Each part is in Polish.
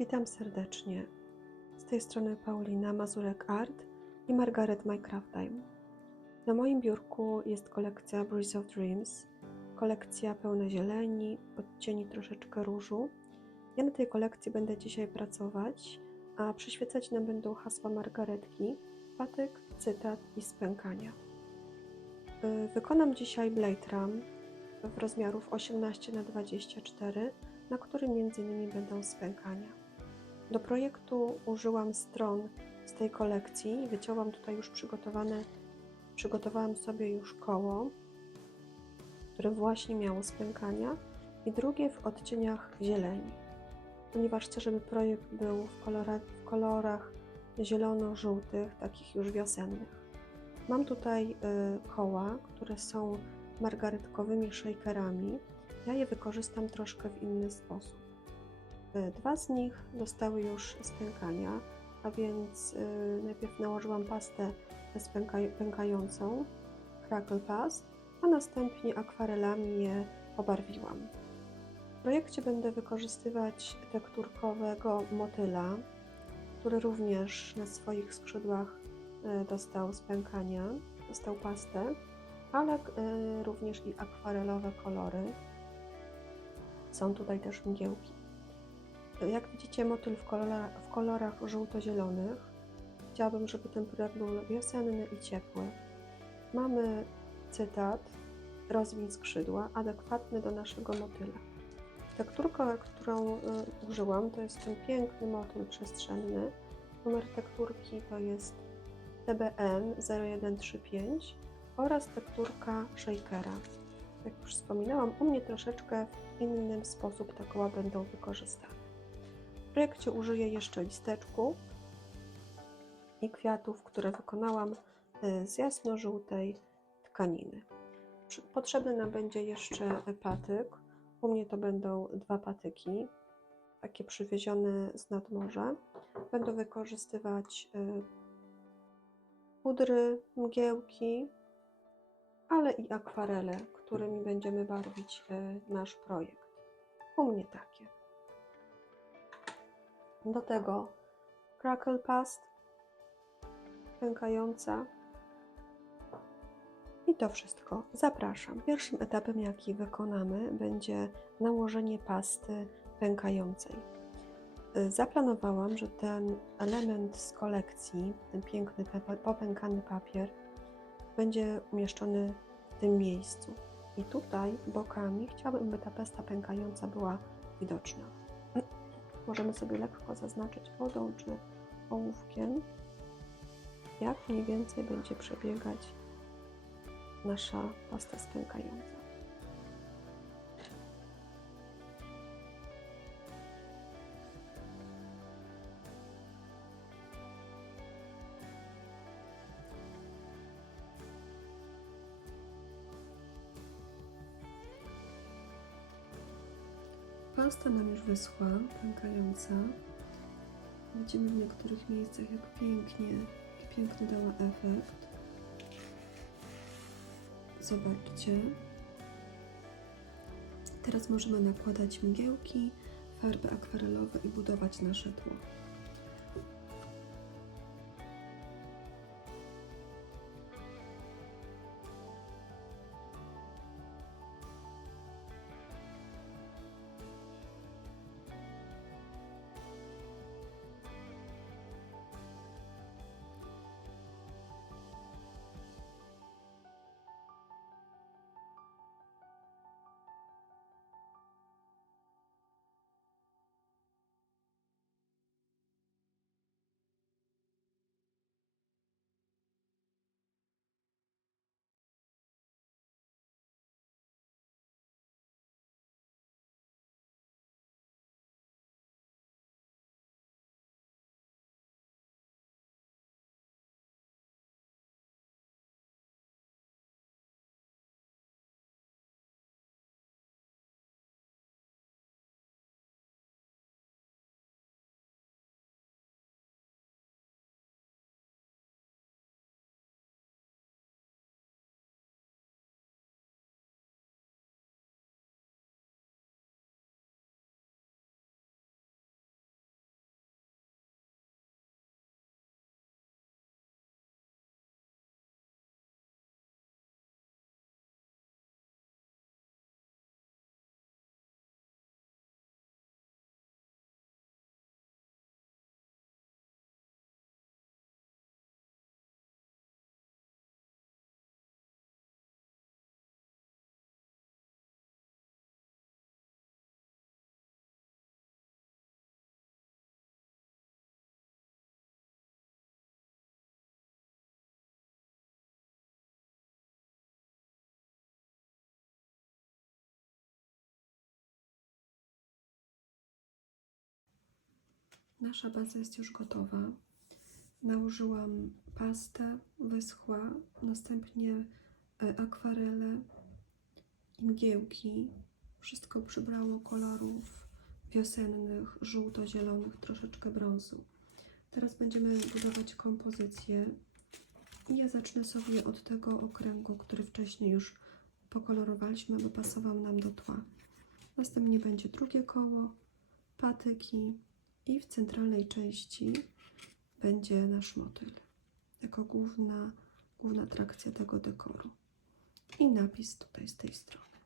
Witam serdecznie. Z tej strony Paulina Mazurek Art i Margaret Minecraft Time. Na moim biurku jest kolekcja Breeze of Dreams, kolekcja pełna zieleni, odcieni troszeczkę różu. Ja na tej kolekcji będę dzisiaj pracować, a przyświecać nam będą hasła Margaretki, patyk, cytat i spękania. Y, Wykonam dzisiaj Blade Ram w rozmiarów 18 na 24 na którym m.in. będą spękania. Do projektu użyłam stron z tej kolekcji. Wyciąłam tutaj już przygotowane, przygotowałam sobie już koło, które właśnie miało spękania i drugie w odcieniach zieleni, ponieważ chcę, żeby projekt był w kolorach, w kolorach zielono-żółtych, takich już wiosennych. Mam tutaj y, koła, które są margaretkowymi shakerami, ja je wykorzystam troszkę w inny sposób. Y, Dwa z nich dostały już spękania, a więc y, najpierw nałożyłam pastę pękającą, Crackle Past, a następnie akwarelami je obarwiłam. W projekcie będę wykorzystywać tekturkowego motyla, który również na swoich skrzydłach y, dostał spękania, dostał pastę, ale również i akwarelowe kolory. Są tutaj też mgiełki. Jak widzicie, motyl w, kolora, w kolorach żółto-zielonych. Chciałabym, żeby ten projekt był wiosenny i ciepły. Mamy cytat, rozwin skrzydła, adekwatny do naszego motyla. Tekturka, którą y, użyłam, to jest ten piękny motyl przestrzenny. Numer tekturki to jest TBN 0135 oraz tekturka Shakera. Jak już wspominałam, u mnie troszeczkę w inny sposób te koła będą wykorzystane. W projekcie użyję jeszcze listeczków i kwiatów, które wykonałam y, z jasno-żółtej tkaniny. Potrzebny nam będzie jeszcze patyk. U mnie to będą dwa patyki, takie przywiezione z nadmorza. Będę wykorzystywać y, pudry, mgiełki, ale i akwarele, którymi będziemy barwić e, nasz projekt. U mnie takie. Do tego crackle past, pękająca. I to wszystko. Zapraszam. Pierwszym etapem, jaki wykonamy, będzie nałożenie pasty pękającej. Y, Zaplanowałam, że ten element z kolekcji, ten piękny popękany papier, będzie umieszczony w tym miejscu. I tutaj bokami chciałabym, by ta pesta pękająca była widoczna. Możemy sobie lekko zaznaczyć wodą czy ołówkiem, jak mniej więcej będzie przebiegać nasza pasta spękająca. Pasta nam już wyschła, pękająca. Widzimy w niektórych miejscach, jak pięknie, piękny dała efekt. Zobaczcie. Teraz możemy nakładać mgiełki, farby akwarelowe i budować nasze tło. Nasza baza jest już gotowa. Nałożyłam pastę, wyschła, następnie e, akwarele mgiełki. Wszystko przybrało kolorów wiosennych, żółto-zielonych, troszeczkę brązu. Teraz będziemy budować kompozycję ja zacznę sobie od tego okręgu, który wcześniej już pokolorowaliśmy, bo pasował nam do tła. Następnie będzie drugie koło, patyki i w centralnej części będzie nasz motyl jako główna, główna atrakcja tego dekoru. I napis tutaj z tej strony.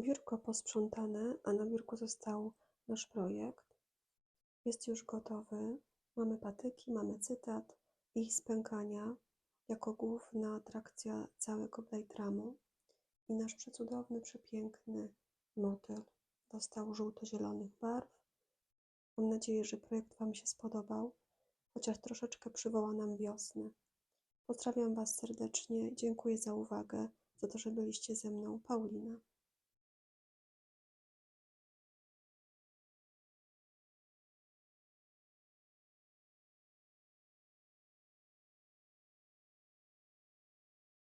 Biurko posprzątane, a na biurku został nasz projekt. Jest już gotowy. Mamy patyki, mamy cytat i spękania jako główna atrakcja całego Blade Ramu. I nasz przecudowny, przepiękny motyl dostał żółto-zielonych barw. Mam nadzieję, że projekt Wam się spodobał, chociaż troszeczkę przywoła nam wiosnę. Pozdrawiam Was serdecznie, dziękuję za uwagę, za to, że byliście ze mną. Paulina.